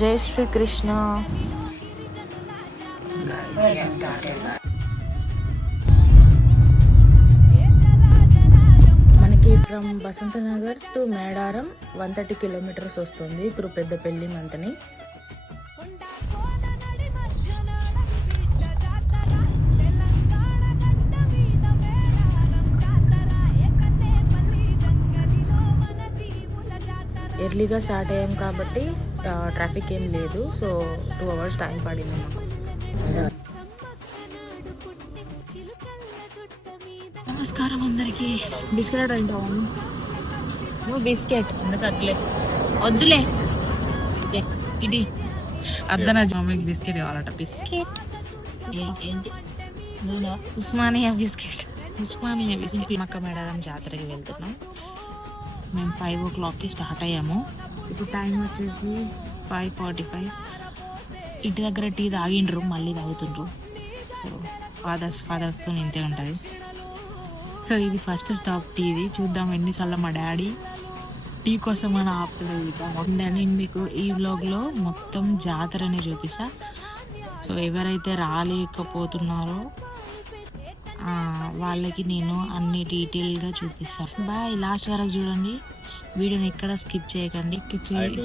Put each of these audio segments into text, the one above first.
జై శ్రీకృష్ణ. మనకి from Basanta Nagar to Medaram 130 kilometres వస్తుంది త్రూ పెద్దపల్లి మంతని. ఎర్లీగా స్టార్ట్ అయ్యాం కాబట్టి ట్రాఫిక్ ఏం లేదు. సో 2 hours టైం పడింది మాకు. నమస్కారం అందరికి. బిస్కెట్ తింటావు నువ్వు? బిస్కెట్ అందుకు అట్లే వద్దులే. ఇది అద్దన మీకు బిస్కెట్ కావాలట. బిస్కెట్ ఏంటి? ఉస్మానియా బిస్కెట్. ఉస్మానియా బిస్కెట్. మక్క మేడారం జాతరకి వెళ్తున్నాం. మేము 5 o'clockకి స్టార్ట్ అయ్యాము. ఇప్పుడు టైం వచ్చేసి 5:45. ఇంటి దగ్గర టీ తాగిండ్రు, మళ్ళీ తాగుతుండ్రు. సో ఫాదర్స్తో ఇంతే ఉంటుంది. సో ఇది ఫస్ట్ స్టాప్ టీది. చూద్దాం ఎన్నిసార్లు మా డాడీ టీ కోసం అని ఆపుతాడు. నేను మీకు ఈ వ్లాగ్లో మొత్తం జాతరని చూపిస్తా. సో ఎవరైతే రాలేకపోతున్నారో వాళ్ళకి నేను అన్ని డీటెయిల్గా చూపిస్తాను. బాయ్, లాస్ట్ వరకు చూడండి. వీడియోని ఎక్కడ స్కిప్ చేయకండి. స్కిప్ చేయండి.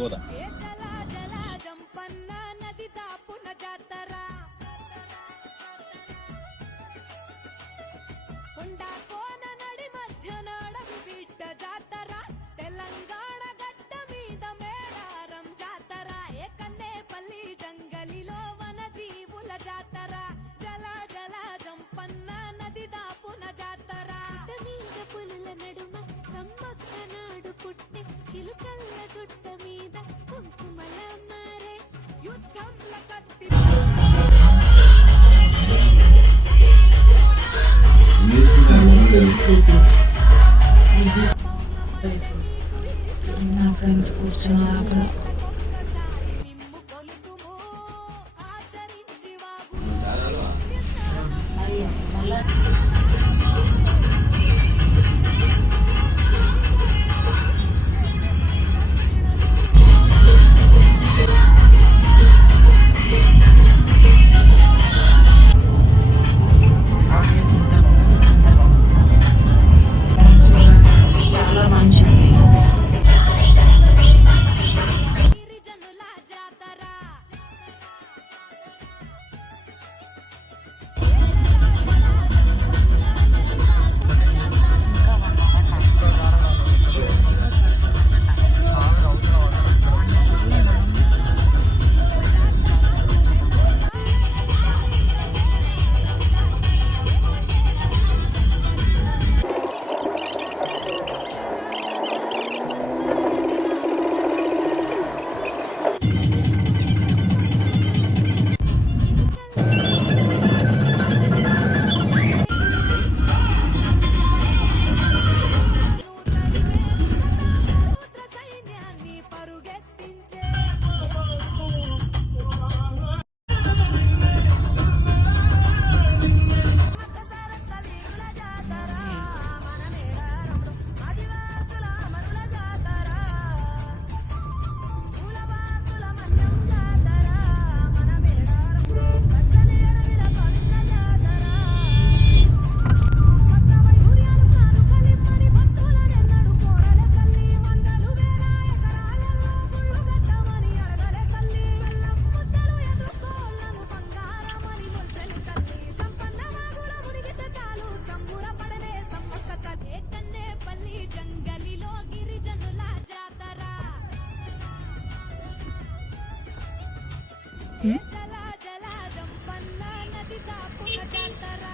నా ఫ్రెండ్స్ కూర్చున్నారు అక్కడ.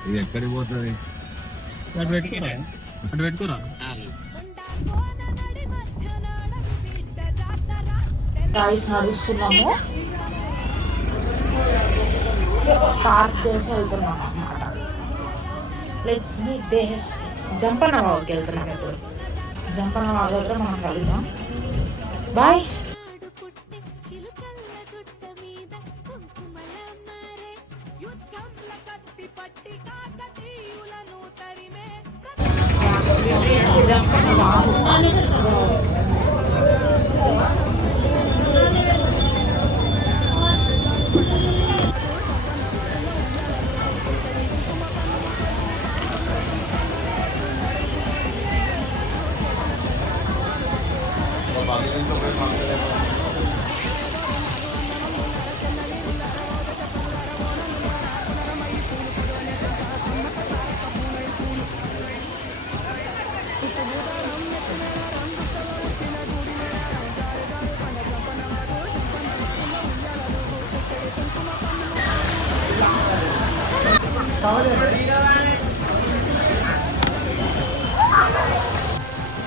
ఇది ఎక్కడికి పోతుంది? అటు పెట్టుకోరా, అటు పెట్టుకోరా. నడుస్తున్నాము, పార్క్ చేసి వెళ్తున్నాం అన్నమాట. Let's meet there. జంపన్న బాబుకి వెళ్తున్నాం. ఇప్పుడు జంపన్న బాబు దగ్గర మనం కలుద్దాం. బాయ్.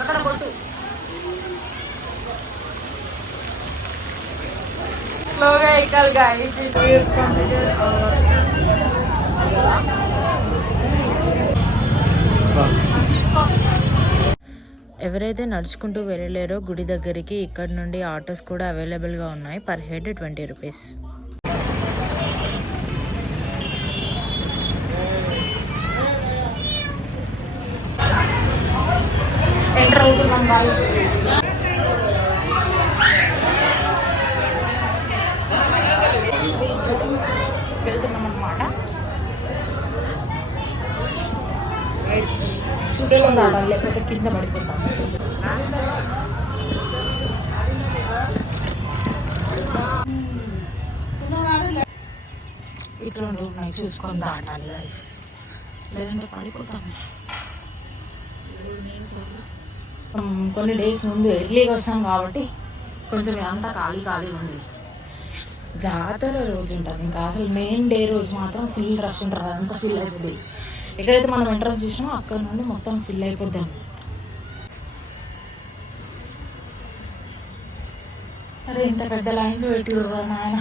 అక్కడ కొట్టు. స్లోగా ఎక్కాలి గాయస్. ఎవరైతే నడుచుకుంటూ వెళ్ళలేరో గుడి దగ్గరికి ఇక్కడ నుండి ఆటోస్ కూడా అవైలబుల్గా ఉన్నాయి. Per head 20 rupees. ఎంటర్ అవుతున్నాం బాయ్స్. వెళ్తున్నాం అన్నమాట. చూసుకొని ఆడాలి, లేకపోతే కింద పడిపోతాం. ఇట్లాంటి ఉన్నాయి, చూసుకొని దాటాలి గైస్, లేదంటే పడిపోతాం. కొన్ని డేస్ ముందు ఎర్లీగా వస్తాం కాబట్టి కొంచెం అంతా ఖాళీ ఖాళీ ఉంది. జాతర రోజు ఉంటుంది, ఇంకా అసలు మెయిన్ డే రోజు మాత్రం ఫుల్ రష్ ఉంటారు, అదంతా ఫిల్ అయిపోద్ది. ఎక్కడైతే మనం ఎంట్రన్స్ చూసినామో అక్కడ నుండి మొత్తం ఫిల్ అయిపోద్ది. అరే ఇంత పెద్ద లైన్స్ పెట్టిర్రు నాయన.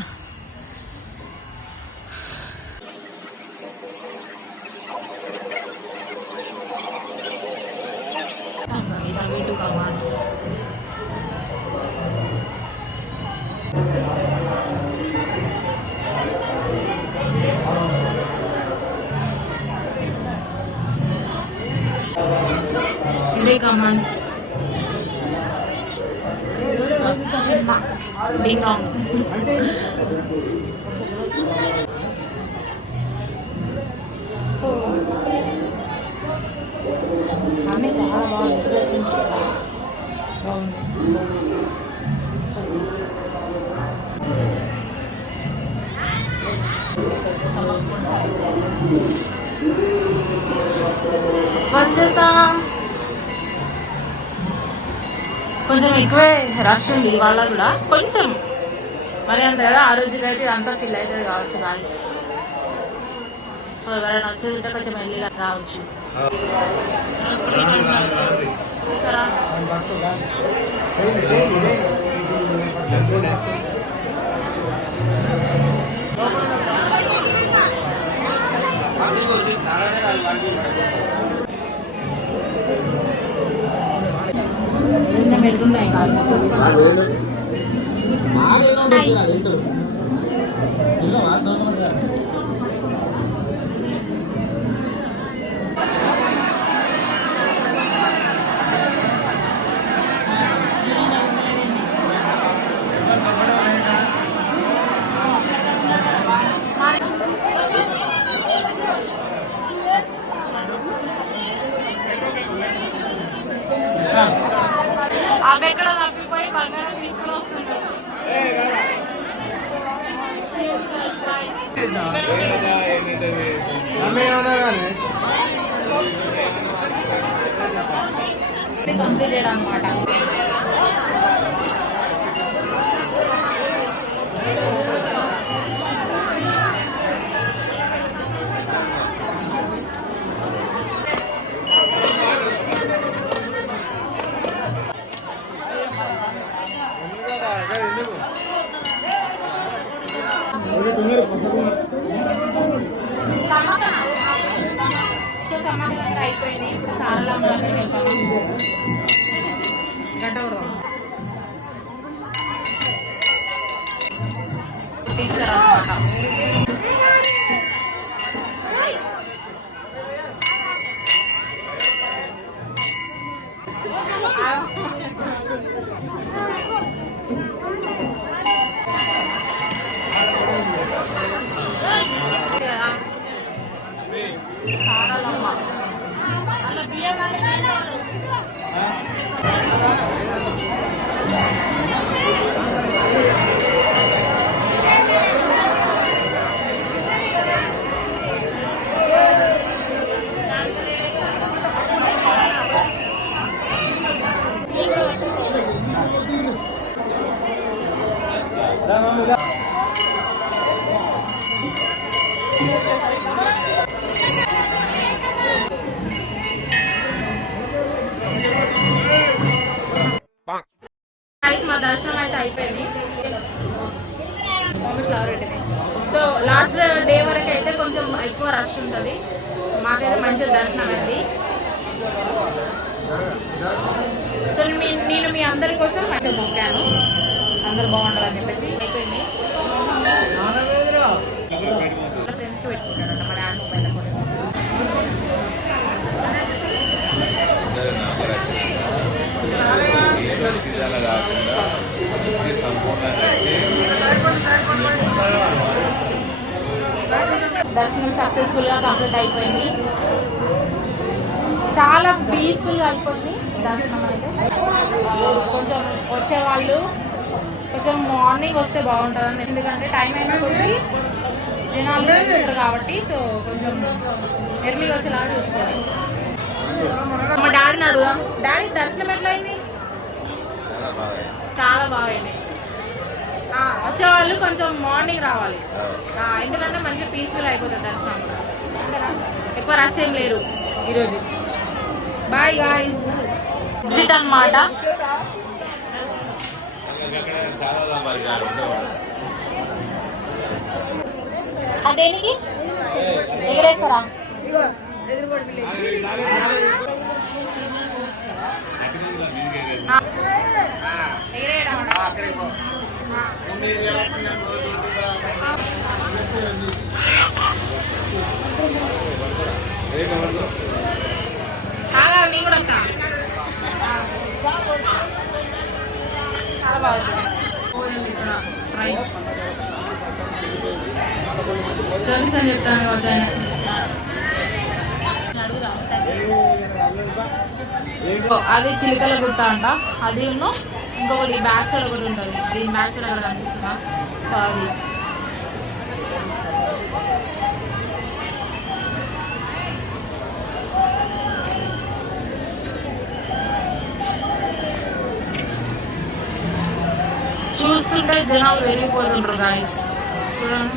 Kaman. Siapa? Bingung. Kami cara bawa dressing kita. వచ్చేసాం. కొంచెం ఎక్కువే రష్ ఉంది ఇవాళ కూడా, కొంచెం మరి అంత కదా. ఆ రోజుకి అయితే అంతా ఫిల్ అవుతుంది కావచ్చు గాయస్. సో ఎవరైనా వచ్చేది ఉంటే కొంచెం ఎల్లిగా రావచ్చు. చూసారా పెడుతున్నాయి. అవి ఎక్కడ తప్పిపోయి బంగారం తీసుకుని వస్తున్నారు. కంప్లీట్ చేయడం అన్నమాట. సో సమాధానం అయిపోయింది. ఇప్పుడు సారలాంటి గంట కూడా తీసుకురామాట. అయితే అయిపోయింది. ఫ్లవర్ పెట్టింది. సో లాస్ట్ డే వరకు అయితే కొంచెం ఎక్కువ రష్ ఉంటుంది. మాకైతే మంచి దర్శనం అయింది. సో నేను మీ అందరి కోసం మంచిగా మొక్కాను, అందరు బాగుండాలని చెప్పేసి. అయిపోయింది. ఫ్రెండ్స్కి పెట్టుకుంటాడంట మా డాడీ మొబైల్ కూడా. దర్శనం సక్సెస్ఫుల్గా కంప్లీట్ అయిపోయింది. చాలా పీస్ఫుల్గా అయిపోయింది దర్శనం అయితే. కొంచెం వచ్చేవాళ్ళు కొంచెం మార్నింగ్ వస్తే బాగుంటుందని, ఎందుకంటే టైం అయినా కొద్ది జనాలు ఉంటారు కాబట్టి. సో కొంచెం ఎర్లీగా వచ్చేలాగా చూసుకోండి. మా డాడీని అడుగుదాం. డాడీ దర్శనం ఎట్లా అయింది? చాలా బాగా అయింది. వచ్చేవాళ్ళు కొంచెం మార్నింగ్ రావాలి, ఎందుకంటే మంచిగా పీస్ఫుల్ అయిపోతుంది దర్శనం కూడా. అంతేనా? ఎక్కువ రష్ ఏం లేరు ఈరోజు. Bye guys. ఎగ్జిట్ అన్నమాట. అదేనికి ఎగరేస్తారా? ఎగరేయడం నేను కూడా వస్తా. చాలా బాగుంది. తెలుసు అని చెప్తాను. అది చిలుకల గుట్ట అంట. అది ఇంకొకటి బ్యాక్ సైడ్ ఒకటి ఉంటుంది. దీని బ్యాక్ సైడ్ అక్కడ కనిపిస్తున్నా. సో అది చూస్తుంటే జనాలు పెరిగిపోతుంటారు గాయస్. చూడండి.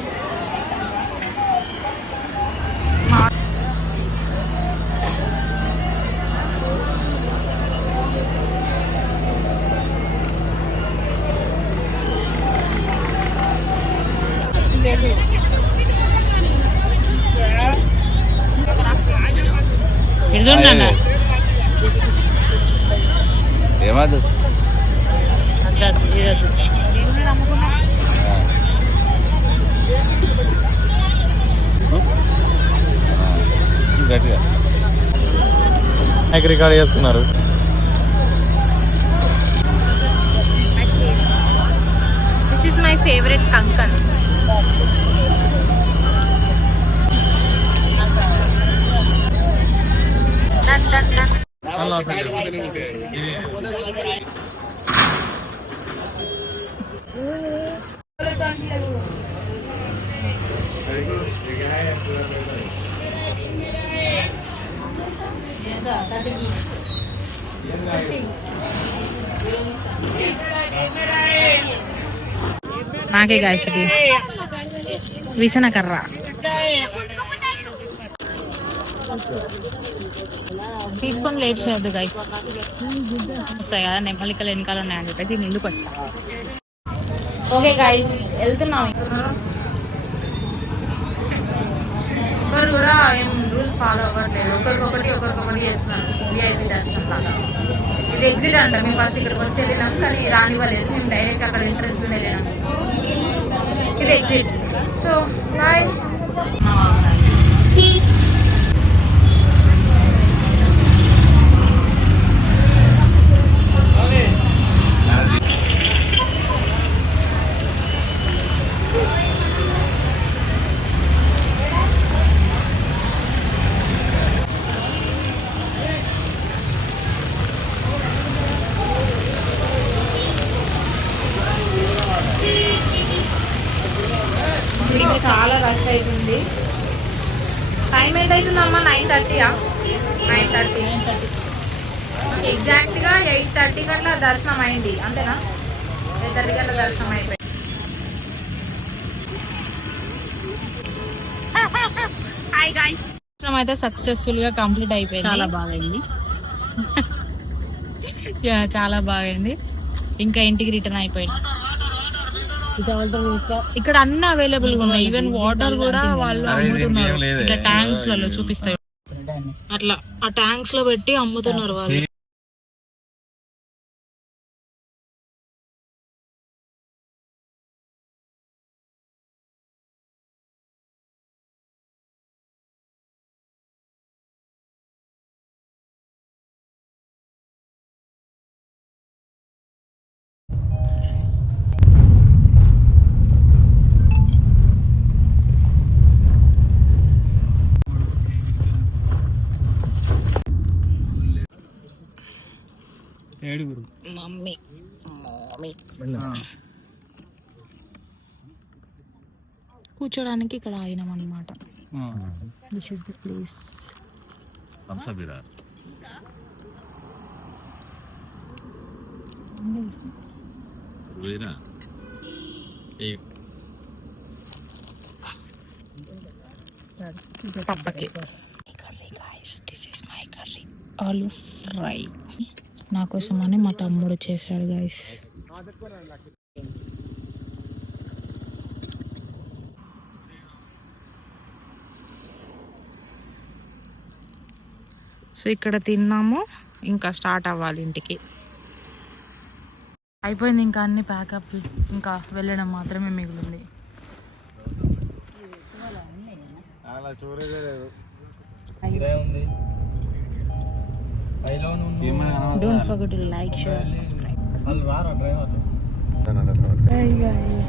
ఏమదు గట్టిగా రికార్డ్ చేసుకున్నారు. This is my favourite kangan. నాకే గాయసుకి విసన కర్ర. తీసుకొని లేట్ చేయొద్దు గైస్. వస్తాయి కదా నెమ్మలికలు వెనకాల ఉన్నాయని చెప్పేసి ముందుకు వస్తా. ఓకే గైస్ వెళ్తున్నాం. ఒకరు కూడా ఏం రూల్స్ ఫాలో అవ్వట్లేదు. ఒకరికొకటి చేస్తున్నారు. విఐపి దర్శనం లాగా. ఇది ఎగ్జిట్ అంట. మేము ఫస్ట్ ఇక్కడికి వచ్చి వెళ్ళినాం కానీ రానివ్వలేదు. మేము డైరెక్ట్ అక్కడ ఎంట్రన్స్ వెళ్ళినాం. ఇది ఎగ్జిట్. So bye. చాలా రష్ అవుతుంది. టైం ఎంత అవుతుందమ్మా? 9:30. 9:30 ఎగ్జాక్ట్గా 8:30 గంటల దర్శనం అయింది. అంతేనా? 8:30 గంటల దర్శనం అయిపోయింది. Hi guys. దర్శనం అయితే సక్సెస్ఫుల్ గా కంప్లీట్ అయిపోయింది. చాలా బాగైంది. చాలా బాగైంది. ఇంకా ఇంటికి రిటర్న్ అయిపోయింది. ఇక్కడ అన్ని అవైలబుల్ గా ఉన్నాయి. ఈవెన్ వాటర్ కూడా వాళ్ళు అమ్ముతున్నారు. ఇట్లా ట్యాంక్స్ లలో చూపిస్తాయి, అట్లా ఆ ట్యాంక్స్ లో పెట్టి అమ్ముతున్నారు వాళ్ళు. ఏడుగురు. మమ్మీ కూర్చోడానికి ఇక్కడ ఆగినాం అన్నమాట. This is the place. పప్పకి curry guys, this is my curry, aloo fry. నా కోసం అని మా తమ్ముడు చేశాడు గైస్. సో ఇక్కడ తిన్నాము, ఇంకా స్టార్ట్ అవ్వాలి ఇంటికి. అయిపోయింది ఇంకా అన్ని ప్యాకప్, ఇంకా వెళ్ళడం మాత్రమే మిగిలింది. Don't forget to like, share and subscribe. Hey guys.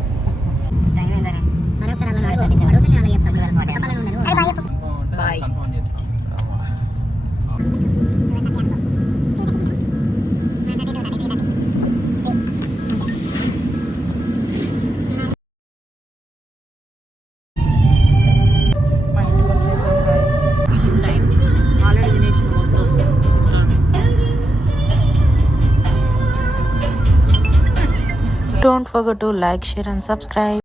Bye. Don't forget to like, share and subscribe.